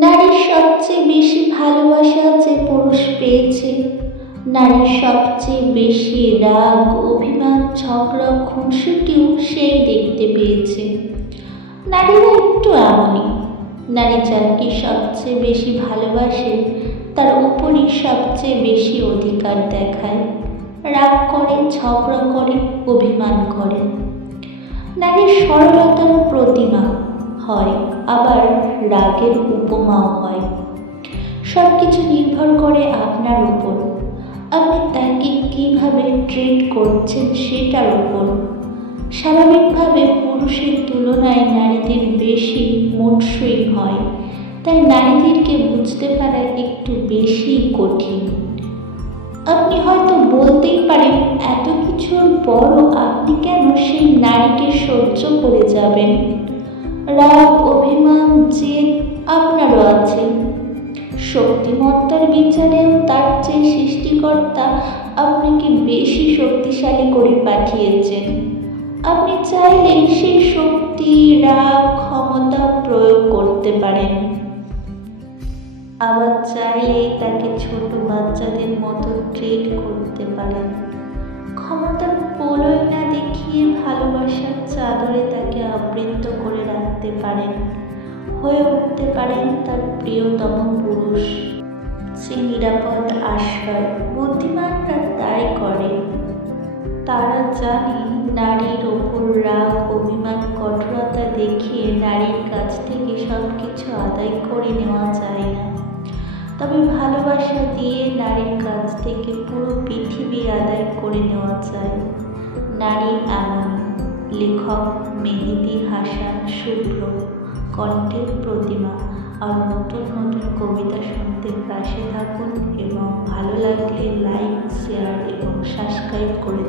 নারীর সবচেয়ে বেশি ভালোবাসা যে পুরুষ পেয়েছে। নারীর সবচেয়ে বেশি রাগ, অভিমান, ঝগড়া খুনসুটিও সে দেখতে পেয়েছে। নারীরা একটু এমনই। নারী যাকে সবচেয়ে বেশি ভালোবাসে, তার উপরই সবচেয়ে বেশি অধিকার দেখায়। রাগ করে, ঝগড়া করে, অভিমান করে। নারীর সরলতার প্রতিমা। হয় আবার রাগের উপমাও হয়। সব কিছু নির্ভর করে আপনার উপর। আপনি তাকে কীভাবে ট্রিট করছেন সেটার উপর। স্বাভাবিকভাবে পুরুষের তুলনায় নারীদের বেশি মনসই হয়। তাই নারীদেরকে বুঝতে পারা একটু বেশি কঠিন। আপনি হয়তো বলতেই পারেন, এত কিছুর পরও আপনি কেন সেই নারীকে সহ্য করে যাবেন? রাগ অভিমান জেদ আপনারও আছে। শক্তিমত্তার বিচারেও তার চেয়ে সৃষ্টিকর্তা আপনাকে বেশি শক্তিশালী করে পাঠিয়েছেন। আপনি চাইলে সেই শক্তি, রাগ, ক্ষমতা প্রয়োগ করতে পারেন। আবার চাইলেই তাকে ছোট বাচ্চাদের মতো ট্রিট করতে পারেন। ক্ষমতার প্রলয় না দেখিয়ে ভালোবাসার পারেন হয়ে উঠতে পারেন তার প্রিয়তম পুরুষ। সে নিরাপদ আশ্রয় বুদ্ধিমানরা তাই করে। তারা জানে নারীর ওপর রাগ, অভিমান, কঠোরতা দেখিয়ে নারীর কাছ থেকে সব কিছু আদায় করে নেওয়া যায় না। তবে ভালোবাসা দিয়ে নারীর কাছ থেকে পুরো পৃথিবী আদায় করে নেওয়া যায়। নারী এমন, লেখক মেহেদি হাসান। শুভ্র কণ্ঠের প্রতিমা আর নতুন নতুন কবিতা শুনতে পাশে থাকুন এবং ভালো লাগলে লাইক শেয়ার এবং সাবস্ক্রাইব করে